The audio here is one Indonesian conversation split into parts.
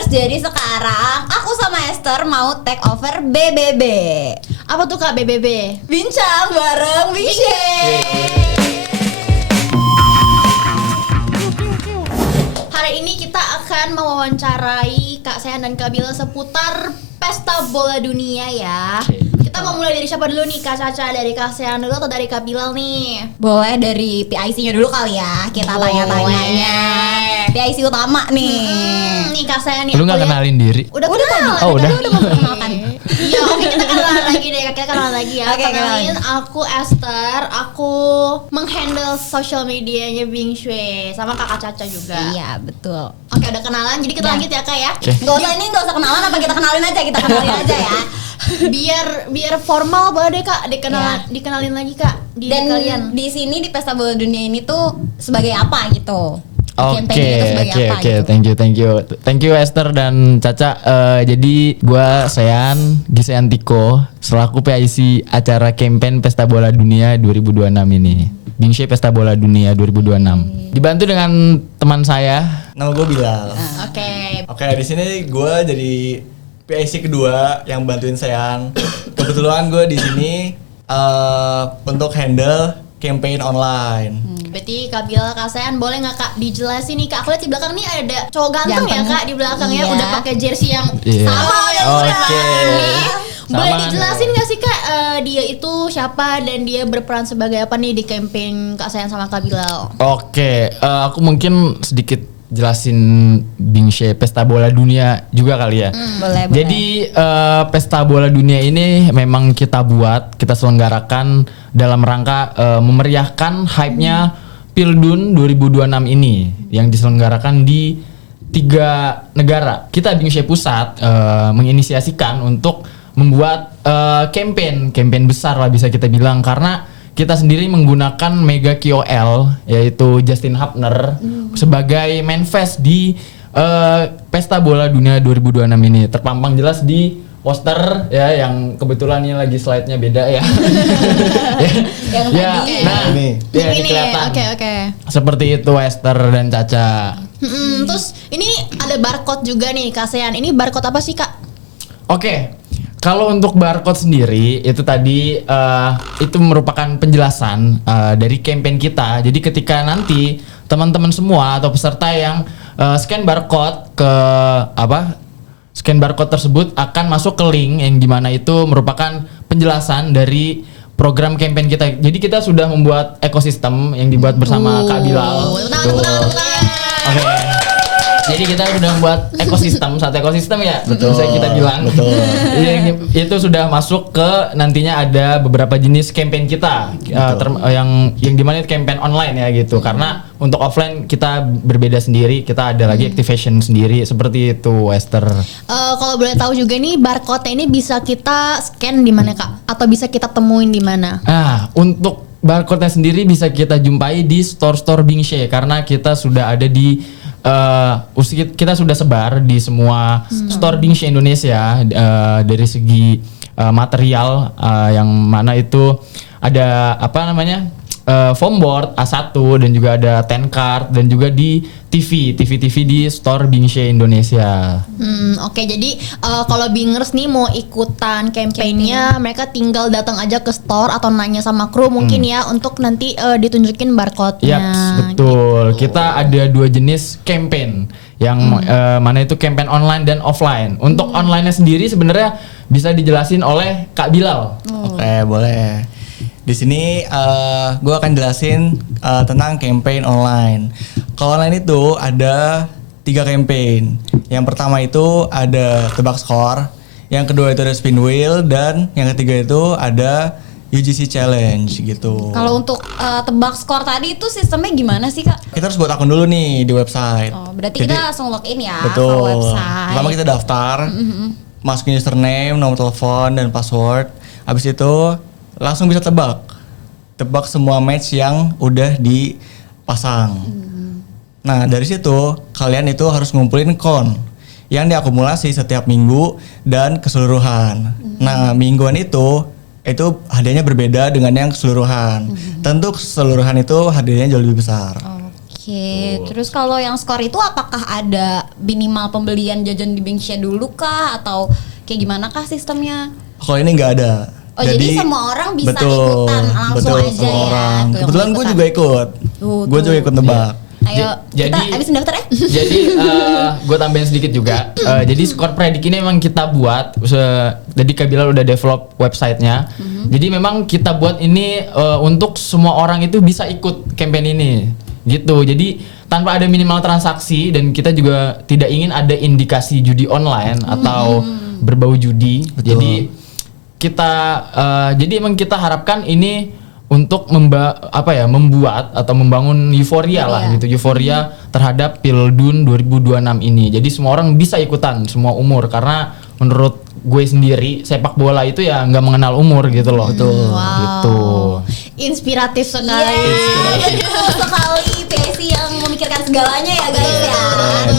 Bingers, jadi sekarang aku sama Esther mau take over BBB. Apa tuh Kak BBB? Bincang bareng Bingshe. Hari ini kita akan mewawancarai Kak Sean dan Kak Bilal seputar Pesta Bola Dunia ya. Kita mau mulai dari siapa dulu nih? Kak Caca, dari Kak Sean dulu atau dari Kak Bilal nih? Boleh dari PIC-nya dulu kali ya, kita tanya-tanyanya. PIC utama nih. Nih Kak Sean nih. Lu nggak kenalin diri? Udah kenalan. Oh, udah. Udah memperkenalkan. Iya, oke kita kenalan lagi deh. Kita kenalan lagi ya. Oke, Kenalin, aku Esther. Aku menghandle social medianya Bingshe sama Kakak Caca juga. Iya, betul. Oke, udah kenalan. Jadi kita Udah. lanjut ya Kak ya. Oke. Nggak usah kenalan, apa kita kenalin aja, kita kenalin aja ya. Biar formal boleh deh Kak, dikenalin lagi Kak diri Dan kalian. di sini di Pesta Bola Dunia ini tuh sebagai apa gitu? Campaign itu sebagai Oke, apa gitu? thank you Esther dan Caca. Jadi gua Sean Gisean Tiko selaku PIC acara campaign Pesta Bola Dunia 2026 ini. Bingshe Pesta Bola Dunia 2026. Dibantu dengan teman saya. Nama gue Bilal. Oke. Di sini gue jadi PIC kedua yang bantuin Sean. Kebetulan gue di sini untuk handle campaign online. Berarti Kak Bilal, Kak Sean boleh nggak Kak dijelasin nih Kak? Aku lihat di belakang nih ada cowok ganteng ya Kak di belakangnya, Iya. udah pakai jersey yang Iya. sama yang udah Oke. Boleh Sama. dijelasin nggak sih Kak dia itu siapa dan dia berperan sebagai apa nih di campaign Kak Sean sama Kak Bilal? Oke, aku mungkin sedikit jelasin Bingshe Pesta Bola Dunia juga kali ya. Boleh. Jadi Pesta Bola Dunia ini memang kita buat, kita selenggarakan dalam rangka memeriahkan hype-nya Pildun 2026 ini yang diselenggarakan di 3 negara. Kita Bingshe Pusat menginisiasikan untuk membuat campaign besar lah bisa kita bilang, karena kita sendiri menggunakan mega KOL yaitu Justin Hubner sebagai main face di Pesta Bola Dunia 2026 ini. Terpampang jelas di poster ya, yang kebetulan ini lagi slide-nya beda ya. Yang Ya, tadi. nah, Ini. ya, ini Ini kelihatan. oke. Seperti itu Esther dan Caca. Terus ini ada barcode juga nih Kak Sean. Ini barcode apa sih Kak? Oke, kalau untuk barcode sendiri itu tadi itu merupakan penjelasan dari campaign kita. Jadi ketika nanti teman-teman semua atau peserta yang scan barcode scan barcode tersebut akan masuk ke link yang dimana itu merupakan penjelasan dari program campaign kita. Jadi kita sudah membuat ekosistem yang dibuat bersama Kak Bilal. Tepuk tangan. Oke. Jadi kita sudah membuat satu ekosistem ya, Betul. bisa kita bilang. Betul. Itu sudah masuk ke nantinya ada beberapa jenis campaign kita yang dimana itu campaign online ya gitu. Karena untuk offline kita berbeda sendiri, kita ada lagi activation sendiri seperti itu, Esther. Kalau boleh tahu juga nih barcode ini bisa kita scan di mana Kak? Atau bisa kita temuin di mana? Nah, untuk barcode-nya sendiri bisa kita jumpai di store-store Bingshe karena kita sudah ada di kita sudah sebar di semua store Bingshe Indonesia dari segi material yang mana itu ada foam board A1 dan juga ada 10 card dan juga di TV di store Bingshe Indonesia. Oke, jadi kalau Bingers nih mau ikutan campaignnya, mereka tinggal datang aja ke store atau nanya sama kru mungkin ya untuk nanti ditunjukin barcode-nya. Yaps, betul. Kita ada 2 jenis campaign yang mana itu campaign online dan offline. Untuk online-nya sendiri sebenarnya bisa dijelasin oleh Kak Bilal. Oke, boleh. Di sini gue akan jelasin tentang campaign online. Kalau online itu ada 3 campaign. Yang pertama itu ada tebak skor, yang kedua itu ada spin wheel, dan yang ketiga itu ada UGC challenge gitu. Kalau untuk tebak skor tadi itu sistemnya gimana sih Kak? Kita harus buat akun dulu nih di website. Oh, berarti Jadi, kita langsung login ya ke betul. website. Pertama kita daftar, masukin username, nomor telepon, dan password. Habis itu langsung bisa tebak semua match yang udah dipasang. Nah dari situ kalian itu harus ngumpulin coin yang diakumulasi setiap minggu dan keseluruhan. Nah mingguan itu hadiahnya berbeda dengan yang keseluruhan. Tentu keseluruhan itu hadiahnya jauh lebih besar. Oke, terus kalau yang skor itu apakah ada minimal pembelian jajan di Banksia dulu kah atau kayak gimana kah sistemnya? Kalau ini nggak ada. Oh jadi semua orang bisa betul, ikutan langsung betul, aja semua ya. orang. Tuh yang Kebetulan gue ikutan. juga ikut. Gue juga ikut nebak. Ayo Jadi- kita abis daftar ya. Jadi gue tambahin sedikit juga. Jadi skor predik ini memang kita buat. Jadi Kak Bilal udah develop websitenya. Jadi memang kita buat ini untuk semua orang itu bisa ikut campaign ini. Gitu. Jadi tanpa ada minimal transaksi dan kita juga tidak ingin ada indikasi judi online atau berbau judi. Betul. Jadi kita jadi emang kita harapkan ini untuk membuat atau membangun euforia lah gitu, euforia terhadap Pildun 2026 ini. Jadi semua orang bisa ikutan, semua umur, karena menurut gue sendiri sepak bola itu ya nggak mengenal umur gitu loh. Betul. Gitu. Inspiratif sekali. Betul sekali PSI yang memikirkan segalanya ya guys ya.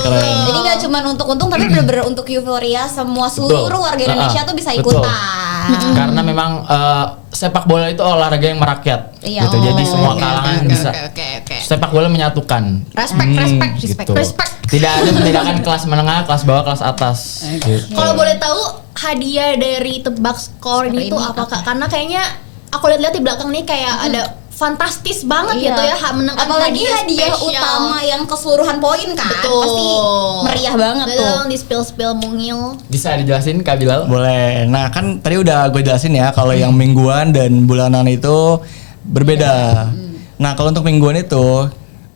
Keren. Jadi nggak cuma untuk untung tapi bener-bener untuk euforia semua seluruh Betul. warga Indonesia tuh bisa Betul. ikutan. Karena memang sepak bola itu olahraga yang merakyat. Iya. Gitu. Jadi semua Oke, kalangan oke, bisa. Oke. Sepak bola menyatukan. Respect. Gitu. Respect. Tidak ada membedakan kelas menengah, kelas bawah, kelas atas. Gitu. Kalau boleh tahu hadiah dari tebak skor Skor ini tuh ini apa Kak? Karena kayaknya aku lihat-lihat di belakang nih kayak ada fantastis banget Iya. gitu ya menangkan Apalagi hadiah spesial. utama yang keseluruhan poin kan. Betul. Pasti meriah banget Udah tuh. dong di spill mungil. Bisa dijelasin Kak Bilal? Boleh. Nah kan tadi udah gue jelasin ya kalau yang mingguan dan bulanan itu berbeda. Nah kalau untuk mingguan itu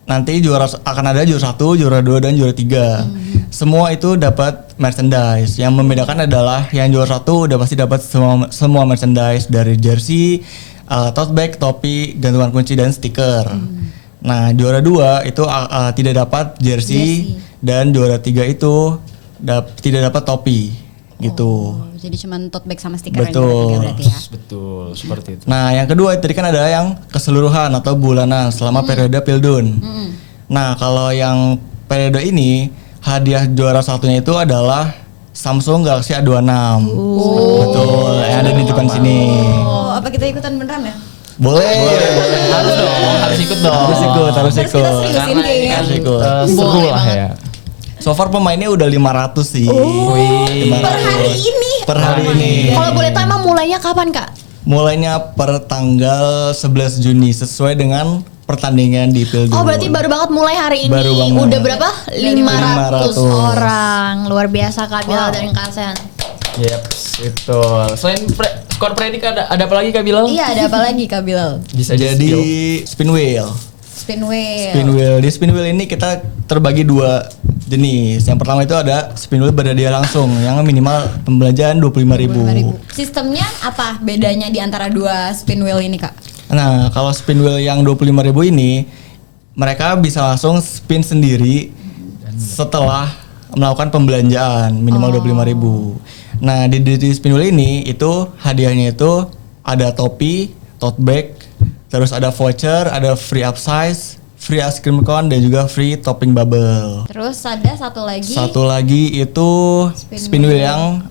nanti akan ada juara 1, juara 2 dan juara 3. Semua itu dapat merchandise. Yang membedakan adalah yang juara 1 udah pasti dapat semua merchandise dari jersey, tote bag, topi, gantungan kunci dan stiker. Nah juara 2 itu tidak dapat jersey dan juara 3 itu tidak dapat topi gitu. Jadi cuman tote bag sama stiker Betul. yang berarti ya. Betul, seperti itu. Nah, yang kedua tadi kan ada yang keseluruhan atau bulanan selama periode Pildun. Nah, kalau yang periode ini hadiah juara satunya itu adalah Samsung Galaxy A26. Betul, yang ada di depan sini. Oh, apa kita ikutan beneran ya? Boleh. Harus dong, harus ikut dong. Harus ikut. Harus kita seriusin Karena ini kayaknya. kan Harus ikut. seru Boleh lah banget. ya. So far pemainnya udah 500 sih. Wih. 500. Per hari ini. Per hari ini. Kalau boleh tahu emang mulainya kapan Kak? Mulainya per tanggal 11 Juni sesuai dengan pertandingan di Pildun. Oh berarti baru banget mulai hari ini. Baru banget. Udah berapa? 500 500. orang. Luar biasa Kak Bilal dan Kak Sen. Yep, betul. Selain skor predik ada apa lagi Kak Bilal? Iya, ada apa lagi Kak Bilal? Bisa Jadi di-spill. spin wheel. Spin wheel. Spin wheel. Di spin wheel ini kita terbagi 2 jenis. Yang pertama itu ada spin wheel berhadiah langsung yang minimal pembelanjaan 25.000. Sistemnya apa bedanya di antara dua spin wheel ini Kak? Nah, kalau spin wheel yang 25.000 ini mereka bisa langsung spin sendiri setelah melakukan pembelanjaan minimal 25.000. Nah, di spin wheel ini itu hadiahnya itu ada topi, tote bag, terus ada voucher, ada free upsize, free ice cream cone dan juga free topping bubble. Terus ada satu lagi. Satu lagi itu spin wheel yang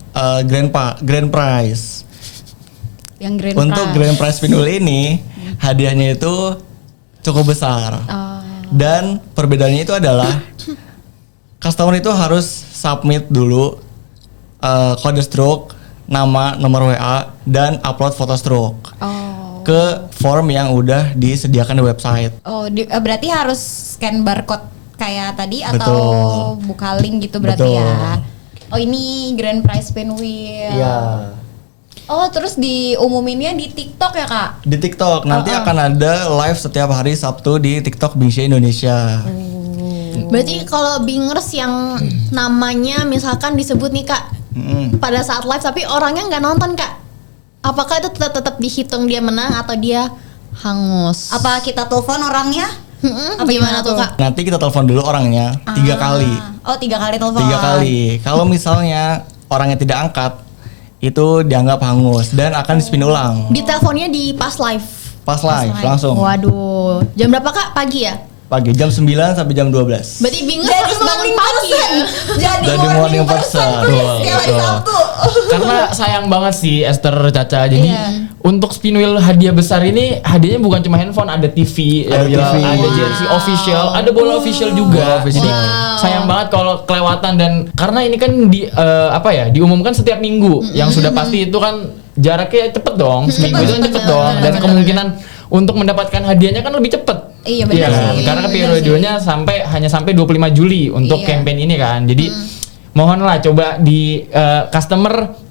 grand prize. Yang grand Untuk prize. grand prize spin wheel ini hadiahnya itu cukup besar. Dan perbedaannya itu adalah customer itu harus submit dulu kode stroke, nama, nomor WA dan upload foto stroke ke form yang udah disediakan di website. Oh, berarti harus scan barcode kayak tadi atau Betul. buka link gitu berarti Betul. ya. Oh, ini grand prize spin wheel. Iya. Oh, terus diumuminnya di TikTok ya, Kak? Di TikTok nanti akan ada live setiap hari Sabtu di TikTok Banksia Indonesia. Berarti kalau bingers yang namanya misalkan disebut nih Kak pada saat live tapi orangnya nggak nonton Kak, apakah itu tetap dihitung dia menang atau dia hangus? Apa kita telepon orangnya? Apa gimana tuh Kak? Nanti kita telepon dulu orangnya 3 kali. Oh, 3 kali telepon. 3 kali. Kalau misalnya orangnya tidak angkat, itu dianggap hangus dan akan di spin ulang. Di teleponnya di pas live. Pas live langsung. Waduh, jam berapa Kak? Pagi ya? pagi jam 9 sampai jam 12. Berarti bingung Jadi harus bangun morning pagi ya. person. Jadi Jadi morning person. please, setiap hari Betul. Sabtu. Karena sayang banget sih Esther, Caca. Jadi Iya. untuk Spinwheel hadiah besar ini hadiahnya bukan cuma handphone, ada TV, Ada ya, TV. ada jersey official, ada bola official juga. Bola official. Jadi sayang banget kalau kelewatan, dan karena ini kan diumumkan setiap minggu. Yang sudah pasti itu kan jaraknya cepet dong, seminggu itu kan cepet dong, dan kemungkinan untuk mendapatkan hadiahnya kan lebih cepet. Iya, benar kan? sih. Karena Benar periodenya hanya sampai 25 Juli untuk Iya. campaign ini kan. Jadi mohonlah coba di customer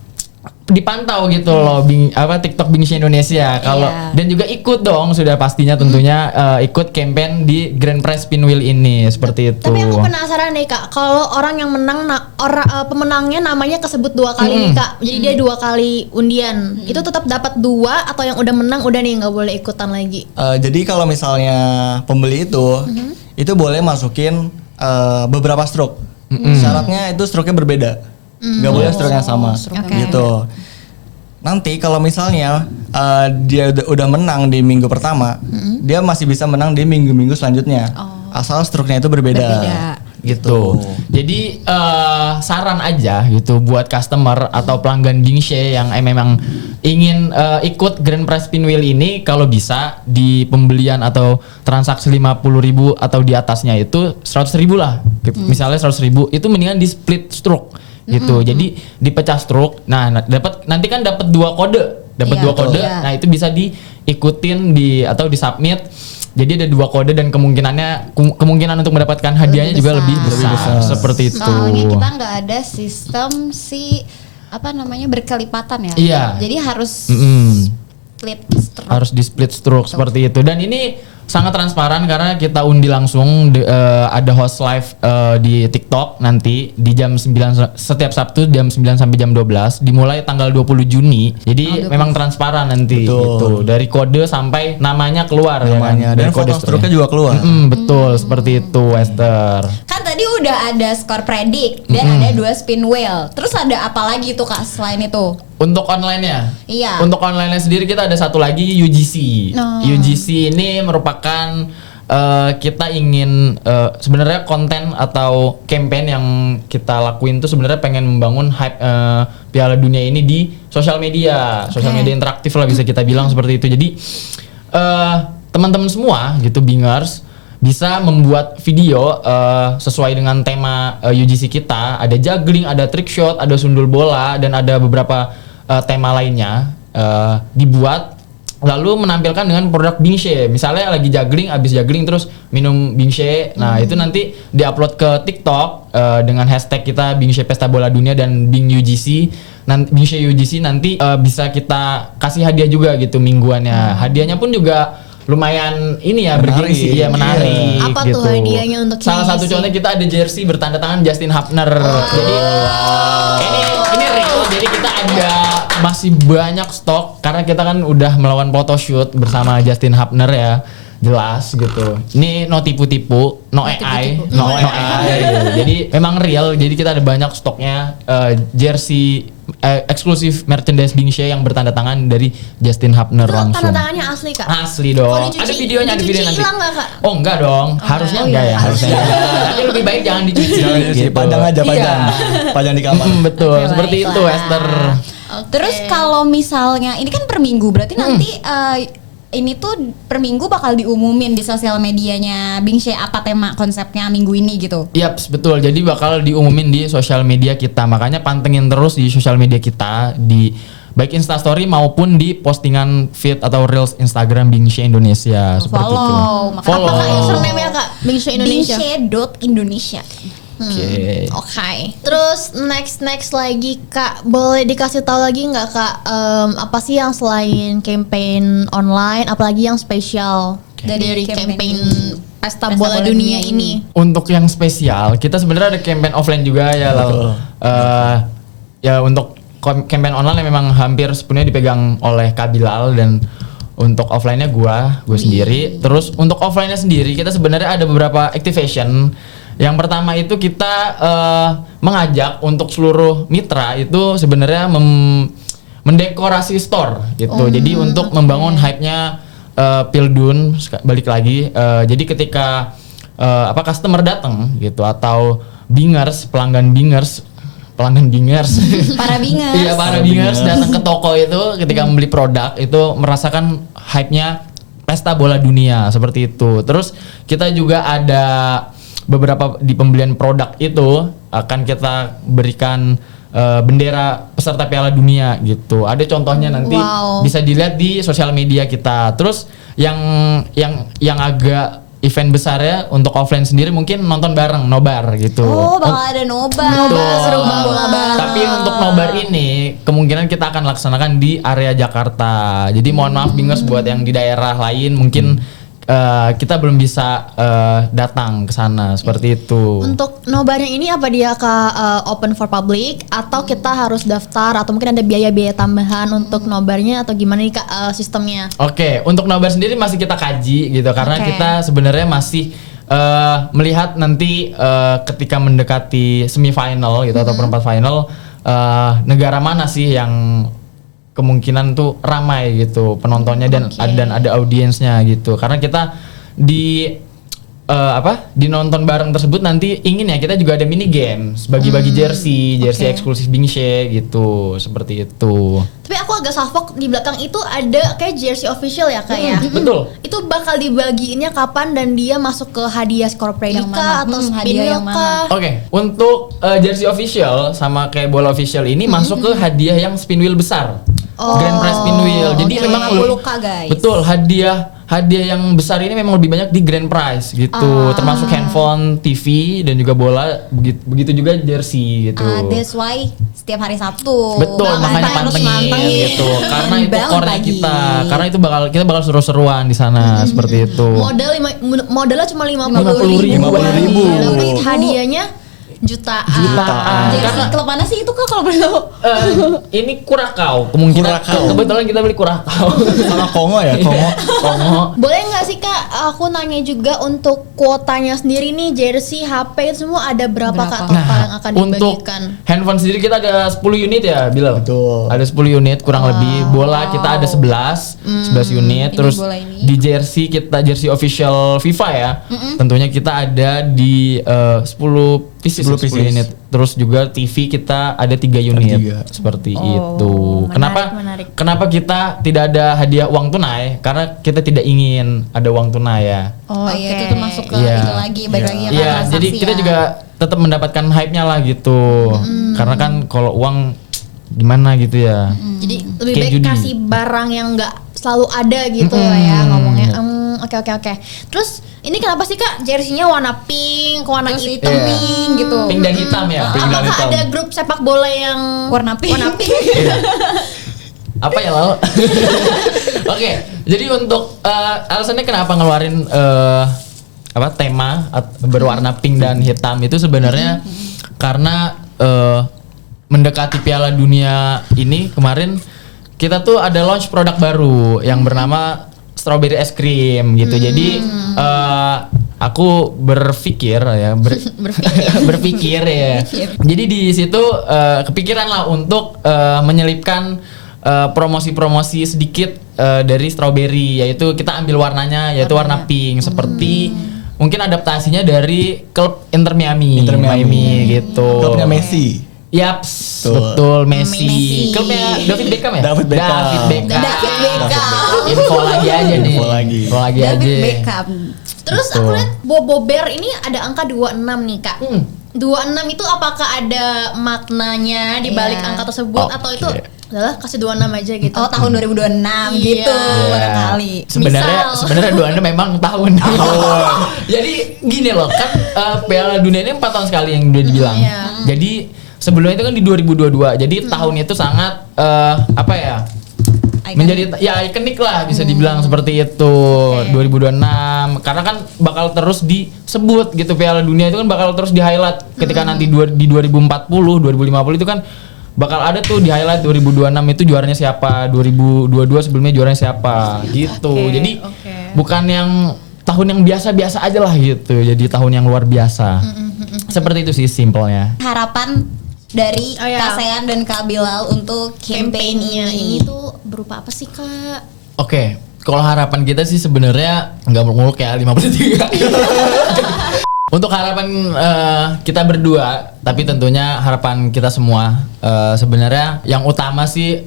dipantau gitu loh TikTok Bingshi Indonesia kalau Iya. dan juga ikut dong sudah pastinya tentunya ikut campaign di Grand Prize Spinwheel ini seperti itu. Tapi aku penasaran nih Kak, kalau orang yang menang pemenangnya namanya kesebut 2 kali nih Kak. Jadi dia 2 kali undian. Itu tetap dapat 2 atau yang udah menang udah nih nggak boleh ikutan lagi. Jadi kalau misalnya pembeli itu boleh masukin beberapa stroke. Syaratnya itu stroke-nya berbeda. Nggak boleh stroke yang sama. Oke. Gitu. Nanti kalau misalnya dia udah menang di minggu pertama, dia masih bisa menang di minggu-minggu selanjutnya. Asal stroke-nya itu berbeda. gitu. Jadi saran aja gitu buat customer atau pelanggan Bingshi yang memang ingin ikut Grand Prize Spinwheel ini, kalau bisa di pembelian atau transaksi 50.000 atau di atasnya itu 100.000 lah. Misalnya 100.000 itu mendingan di split stroke gitu. Jadi dipecah stroke. Nah, nanti kan dapat 2 kode. Dapat Iya, 2 kode. iya. Nah, itu bisa diikutin atau disubmit. Jadi ada 2 kode dan kemungkinan untuk mendapatkan hadiahnya Lebih juga lebih besar. besar. Seperti itu. Soalnya kita nggak ada sistem berkelipatan ya. Iya. Jadi harus split stroke. Harus di split stroke seperti itu, dan ini sangat transparan karena kita undi langsung ada host live di TikTok nanti di jam 9 setiap Sabtu jam 9 sampai jam 12 dimulai tanggal 20 Juni. Jadi memang transparan nanti Betul. gitu. Dari kode sampai namanya keluar Namanya. ya kan? Dan foto stroke-nya juga keluar. Betul seperti itu Esther. Kan tadi udah ada skor predik dan ada 2 spin wheel. Terus ada apa lagi tuh Kak selain itu? Untuk online-nya? Iya. Untuk online-nya sendiri kita ada satu lagi UGC. Oh. UGC ini merupakan kita ingin sebenarnya konten atau campaign yang kita lakuin tuh sebenarnya pengen membangun hype Piala Dunia ini di sosial media. Sosial media interaktif lah bisa kita bilang seperti itu. Jadi teman-teman semua gitu Bingers bisa membuat video sesuai dengan tema UGC kita. Ada juggling, ada trick shot, ada sundul bola, dan ada beberapa tema lainnya dibuat lalu menampilkan dengan produk Bingshi. Misalnya lagi juggling, abis juggling terus minum Bingshi. Nah itu nanti diupload ke TikTok dengan hashtag kita Bingshi Pesta Bola Dunia dan Bing UGC. Nanti Bingshi UGC nanti bisa kita kasih hadiah juga gitu mingguannya. Hadiahnya pun juga lumayan ini ya, Menarik bergengsi, sih. ya menarik. Apa gitu. tuh hadiahnya untuk Salah satu UGC? contohnya kita ada jersey bertanda tangan Justin Hapner. Jadi ini real. Jadi kita ada masih banyak stok karena kita kan udah melakukan photoshoot bersama Justin Hapner ya. Jelas gitu. Ini no tipu-tipu, no AI, no AI. gitu. Jadi memang real. Jadi kita ada banyak stoknya jersey eksklusif merchandise Bingshi yang bertanda tangan dari Justin Hapner Itu langsung. tanda tangannya asli Kak? Asli Kalau dong. dicuci- Ada videonya, ada dicuci video nanti. hilang nggak, Kak? Oh enggak dong. Harusnya enggak ya, harusnya. enggak. Tapi lebih baik jangan dicuci. Jangan dicuci, padang aja, padang. Padang di kamar. Betul, Oke, seperti itu baiklah. Esther. Terus kalau misalnya ini kan per minggu, berarti nanti ini tuh per minggu bakal diumumin di sosial medianya Bingshi apa tema konsepnya minggu ini gitu. Yaps, betul. Jadi bakal diumumin di sosial media kita. Makanya pantengin terus di sosial media kita di baik Instastory maupun di postingan feed atau reels Instagram Bingshi Indonesia seperti itu. Follow. Follow. Apakah username-nya Kak? Bingshi Indonesia. Bingshi.Indonesia. Oke. Oke. Terus next lagi Kak, boleh dikasih tahu lagi nggak Kak, apa sih yang selain campaign online, apalagi yang spesial dari campaign Pesta Bola Dunia ini? Untuk yang spesial, kita sebenarnya ada campaign offline juga ya, Lal. Ya untuk campaign online yang memang hampir sepenuhnya dipegang oleh Kak Bilal, dan untuk offline-nya gue sendiri. Terus untuk offline-nya sendiri kita sebenarnya ada beberapa activation. Yang pertama itu kita mengajak untuk seluruh mitra itu sebenarnya mendekorasi store gitu. Jadi untuk membangun hype-nya Pildun balik lagi. Jadi ketika customer datang gitu atau pelanggan bingers para bingers. Iya, para bingers datang ke toko itu ketika membeli produk itu merasakan hype-nya pesta bola dunia seperti itu. Terus kita juga ada beberapa di pembelian produk itu akan kita berikan bendera peserta Piala Dunia gitu. Ada contohnya nanti bisa dilihat di sosial media kita. Terus yang agak event besarnya untuk offline sendiri mungkin nonton bareng nobar gitu. Oh, bakal ada nobar. Seru banget. Tapi untuk nobar ini kemungkinan kita akan laksanakan di area Jakarta. Jadi mohon maaf bingers buat yang di daerah lain mungkin kita belum bisa datang ke sana seperti itu. Untuk nobarnya ini apa dia open for public atau kita harus daftar atau mungkin ada biaya-biaya tambahan untuk nobarnya atau gimana nih Kak sistemnya? Oke, untuk nobar sendiri masih kita kaji gitu karena kita sebenarnya masih melihat nanti ketika mendekati semifinal gitu atau perempat final negara mana sih yang kemungkinan tuh ramai gitu penontonnya dan ada audiensnya gitu karena kita di nonton bareng tersebut nanti ingin ya kita juga ada mini games bagi-bagi jersey eksklusif Bingshe gitu seperti itu. Tapi aku agak salfok di belakang itu ada kayak jersey official ya Kak ya. Betul. Itu bakal dibagiinnya kapan dan dia masuk ke hadiah Scorpio atau hadiah yang mana? Oke, untuk jersey official sama kayak bola official ini masuk ke hadiah yang spin wheel besar. Grand prize spin wheel. Jadi memang 50K guys. Betul, hadiah yang besar ini memang lebih banyak di grand prize gitu. Termasuk handphone, TV dan juga bola, begitu juga jersey gitu. That's why setiap hari Sabtu. Betul, makanya pantengin gitu. Karena itu core kita. Karena itu kita bakal seru-seruan di sana seperti itu. Modalnya cuma 50.000. Tapi hadiahnya jutaan. Jersey klub mana sih itu Kak kalau boleh tahu? Ini Kurakau kemungkinan. Kebetulan kita beli Kurakau sama Kongo ya, Kongo. Boleh nggak sih Kak aku nanya juga untuk kuotanya sendiri nih jersey, HP itu semua ada berapa Kak total yang akan untuk dibagikan? handphone sendiri kita ada 10 unit ya Bilal. Betul. Ada 10 unit kurang lebih. Bola kita ada 11 unit. Terus di jersey kita jersey official FIFA ya. Tentunya kita ada di 10 pieces unit. Terus juga TV kita ada 3 unit seperti itu. Menarik. Kenapa kita tidak ada hadiah uang tunai? Karena kita tidak ingin ada uang tunai ya. Oh iya, itu tuh masuk ke itu lagi, balik lagi Iya, jadi kita juga tetap mendapatkan hype-nya lah gitu. Karena kan kalau uang gimana gitu ya. Jadi lebih baik kasih barang yang nggak selalu ada gitu ya ngomongnya. Oke. Terus ini kenapa sih Kak jersey-nya warna pink, warna hitam gitu. Pink dan hitam ya. Apakah ada grup sepak bola yang warna pink? Apa ya Lal? Oke, jadi untuk alasannya kenapa ngeluarin tema berwarna pink dan hitam itu sebenarnya karena mendekati Piala Dunia ini kemarin kita tuh ada launch produk baru yang bernama strawberry es krim gitu. Jadi aku berpikir ya. Jadi di situ kepikiran lah untuk menyelipkan promosi-promosi sedikit dari strawberry, yaitu kita ambil warnanya yaitu warna pink seperti mungkin adaptasinya dari klub Inter Miami gitu. Klubnya Messi. Yaps, betul Messi. Klubnya David Beckham ya? David Beckham. Info lagi aja nih. David Beckham. Terus aku lihat Bobo Bear ini ada angka 26 nih Kak. 26 itu apakah ada maknanya di balik angka tersebut atau itu adalah kasih 26 aja gitu? Oh, tahun 2026 gitu barangkali. Sebenarnya 26 memang tahun. Jadi gini loh, kan Piala Dunia ini 4 tahun sekali yang udah dibilang. Jadi sebelumnya itu kan di 2022. Jadi tahun itu sangat menjadi ikonik lah bisa dibilang seperti itu. 2026 karena kan bakal terus disebut gitu, Piala Dunia itu kan bakal terus di-highlight ketika nanti di 2040, 2050 itu kan bakal ada tuh di highlight 2026 itu juaranya siapa, 2022 sebelumnya juaranya siapa gitu. Jadi bukan yang tahun yang biasa-biasa aja lah gitu. Jadi tahun yang luar biasa. Seperti itu sih simpelnya. Harapan dari Kak Sean dan Kak Bilal untuk campaign ini tuh berupa apa sih Kak? Oke, Kalau harapan kita sih sebenarnya nggak muluk-muluk ya 53. Untuk harapan kita berdua, tapi tentunya harapan kita semua sebenarnya yang utama sih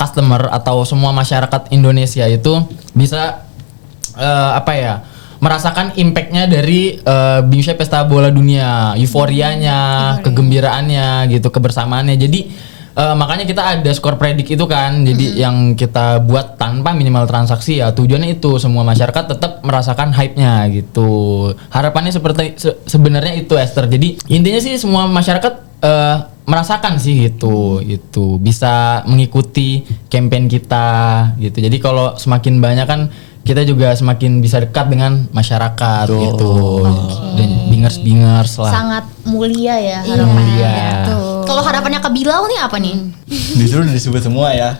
customer atau semua masyarakat Indonesia itu bisa merasakan impactnya dari Bing Shui Pesta Bola Dunia, euforianya, kegembiraannya gitu, kebersamaannya. Jadi makanya kita ada skor predik itu kan, jadi yang kita buat tanpa minimal transaksi ya tujuannya itu semua masyarakat tetap merasakan hype-nya gitu. Harapannya seperti sebenarnya itu Esther. Jadi intinya sih semua masyarakat merasakan sih gitu bisa mengikuti campaign kita gitu. Jadi kalau semakin banyak kan kita juga semakin bisa dekat dengan masyarakat gitu. Dan bingers lah. Sangat mulia ya Iya, harapannya. betul. Kalau harapannya ke Bilal nih apa nih? Disuruh disebut semua ya.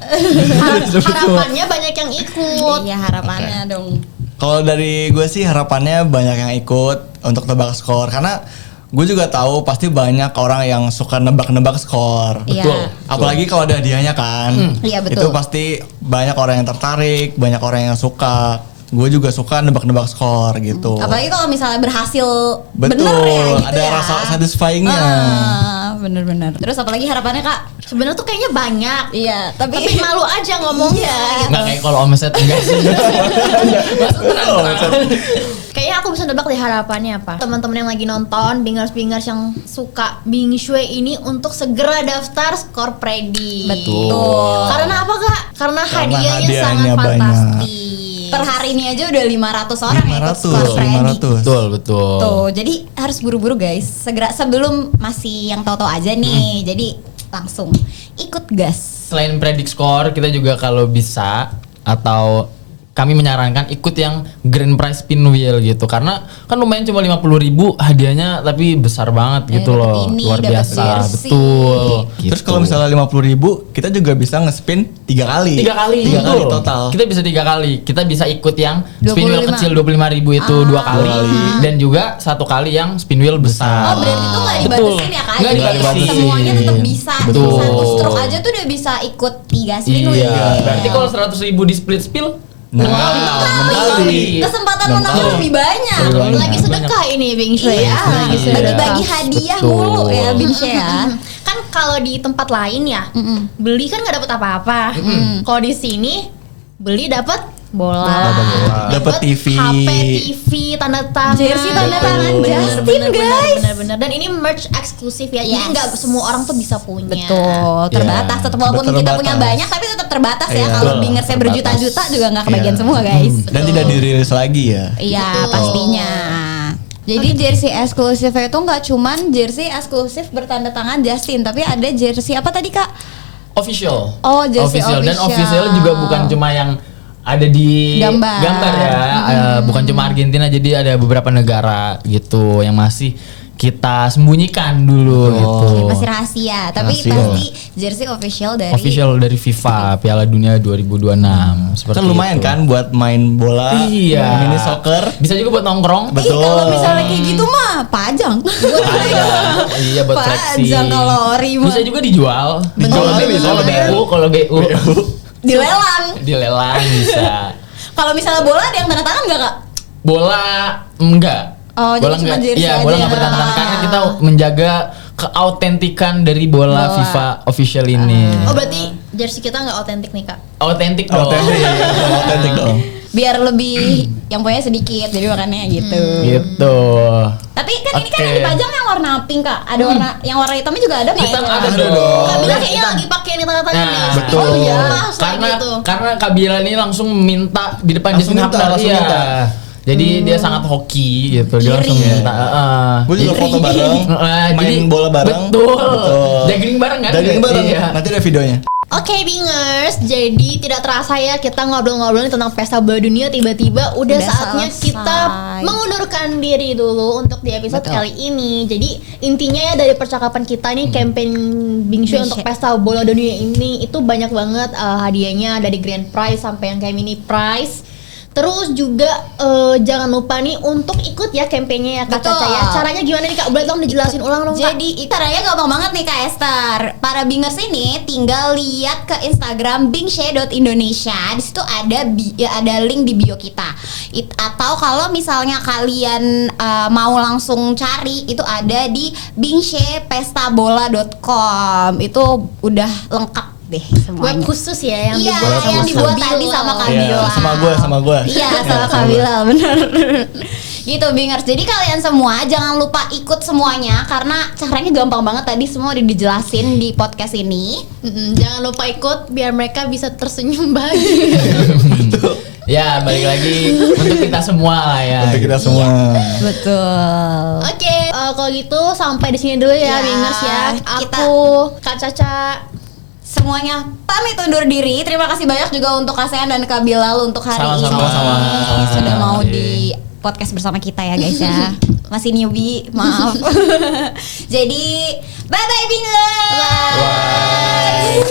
Harapannya banyak yang ikut. Iya harapannya dong. Kalau dari gue sih harapannya banyak yang ikut untuk tebak skor, karena gue juga tahu pasti banyak orang yang suka nebak-nebak skor. Iya. Betul. Apalagi kalau ada hadiahnya kan. Iya, betul. Itu pasti banyak orang yang tertarik, banyak orang yang suka. Gue juga suka nebak-nebak skor gitu. Apalagi kalau misalnya berhasil Betul, bener ya gitu ada ya. rasa satisfying-nya. Bener-bener. Terus apalagi harapannya Kak? Sebenarnya tuh kayaknya banyak. Iya, Tapi tapi malu aja ngomongnya. Nggak kayak kalau omset enggak sih. Kayaknya aku bisa nebak deh harapannya apa. Teman-teman yang lagi nonton, bingers-bingers yang suka Bing Shui ini untuk segera daftar skor predik. Betul. Karena apa Kak? Karena hadiahnya hadiahnya sangat banyak. fantastis. per hari ini aja udah 500 orang yang ikut skor predik. 500. Betul. Tuh, jadi harus buru-buru guys. Segera sebelum masih yang tahu-tahu aja nih. Jadi langsung ikut gas. Selain predik skor, kita juga kalau bisa atau kami menyarankan ikut yang grand prize spin wheel gitu, karena kan lumayan cuma 50.000 hadiahnya tapi besar banget gitu dapet loh, ini, luar dapet biasa, jersey. betul. Terus Gitu. kalau misalnya 50.000 kita juga bisa nge-spin 3 kali. tiga kali Tiga kali total. Kita bisa 3 kali. Kita bisa ikut yang spin wheel 25. kecil 25.000 itu 2 kali dan juga 1 kali yang spin wheel besar. Oh berarti tuh nggak Betul. dibatasin ya kak? Nggak Jadi dibatasin. semuanya tetap bisa. Betul. Satu stroke aja tuh udah bisa ikut 3 spin wheel. Iya. Berarti kalau 100.000 di split spill Nah, 6 kali. Kesempatan Enam menangnya kali. lebih banyak. Lebih banyak. Lagi sedekah ini Bing Shui ya. Lagi sedekah. Bagi-bagi hadiah Betul. mulu ya Binsya ya. Kan kalau di tempat lain ya beli kan nggak dapat apa-apa. Kalau di sini beli dapat bola, Dapat TV. HP, TV, tanda tangan, Jersey tanda tangan Justin, guys. bener. Dan ini merch eksklusif ya, jadi Yes. nggak semua orang tuh bisa punya. Betul, terbatas. Tetap walaupun kita Terbatas. punya banyak tapi tetap terbatas ya. Iya. Kalau Betul. bingersnya Terbatas. berjuta-juta juga nggak kebagian Iya. semua guys. Dan tidak dirilis lagi ya. Iya Betul. pastinya. Jadi jersey eksklusifnya itu nggak cuman jersey eksklusif bertanda tangan Justin, tapi ada jersey apa tadi kak? official. Oh, jersey Dan official. official juga bukan cuma yang ada di Gambar. ya, bukan cuma Argentina, jadi ada beberapa negara gitu yang masih kita sembunyikan dulu gitu. Masih rahasia, tapi Rahasia. pasti jersey official dari Official dari FIFA Piala Dunia 2026. Seperti Kan lumayan itu. kan buat main bola, Iya. mini soccer. Bisa juga buat nongkrong. Betul. Kalau misalnya kayak gitu mah pajang. Iya buat flexing. Pajang kalori mah. Bisa juga dijual. Betul. Kalau BU, kalau BU Dilelang. dilelang bisa. Kalau misalnya bola ada yang tanda tangan nggak kak? Bola enggak. Oh, jadi Bola cuma enggak. jersey Iya, aja bola yang enggak bertanda tangan tanda karena tangan. kita menjaga keautentikan dari bola Bola. FIFA official ini. Oh berarti jersey kita nggak otentik nih kak? Autentik dong. Otentik dong. Biar lebih yang punya sedikit, jadi makanya gitu. Gitu. Tapi kan ini kan Oke. yang dipajang yang warna pink kak. Ada warna yang warna hitamnya juga ada nggak? Hitam ya? ada Ada dong. dong. Kak Bila kayaknya lagi pakai nih tanda tangan nih. Nah, betul. Oh iya. Pas Karena gitu. karena Kak Bila ini langsung minta di depan Langsung Justin minta, Hapner, langsung iya. minta. Jadi dia sangat hoki gitu. Dia langsung Iri. minta. Gue juga foto bareng, main bola bareng. Betul. Juggling bareng kan? Daging bareng. Iya. Nanti ada videonya. Oke Bingers, jadi tidak terasa ya kita ngobrol-ngobrol tentang Pesta Bola Dunia, tiba-tiba udah Udah saatnya selesai. kita mengundurkan diri dulu untuk di episode Betul. kali ini. Jadi intinya ya dari percakapan kita nih campaign Bing Shui Bing untuk Shui. Pesta Bola Dunia ini itu banyak banget hadiahnya dari grand prize sampai yang kayak mini prize. Terus juga jangan lupa nih untuk ikut ya kampanye ya Kak Betul. Caca ya. Caranya gimana nih Kak? Boleh dong dijelasin ulang dong Kak. Jadi caranya gampang banget nih Kak Esther. Para bingers ini tinggal lihat ke Instagram bingshe.indonesia. Di situ ada link di bio kita. Atau kalau misalnya kalian mau langsung cari, itu ada di bingshepestabola.com. Itu udah lengkap deh Buat semuanya. khusus ya yang Iya, dibuat yang dibuat Kak tadi Bilal. sama Kak Iya, Bilal. sama gue. Iya, sama Kak Bilal, bener. Gitu bingers. Jadi kalian semua jangan lupa ikut semuanya karena caranya gampang banget, tadi semua udah dijelasin di podcast ini. Jangan lupa ikut biar mereka bisa tersenyum bahagia. Ya balik lagi untuk kita semua lah ya. Untuk kita semua. Betul. Oke, kalau gitu sampai di sini dulu ya, Ya, Bingers ya. kita- Aku Kak Caca. Semuanya pamit undur diri. Terima kasih banyak juga untuk Kak Sean dan Kak Bilal untuk hari ini. Sama-sama. Sudah mau Oke. di podcast bersama kita ya guys ya. Masih newbie, maaf. Jadi bye bye Bingers. Bye.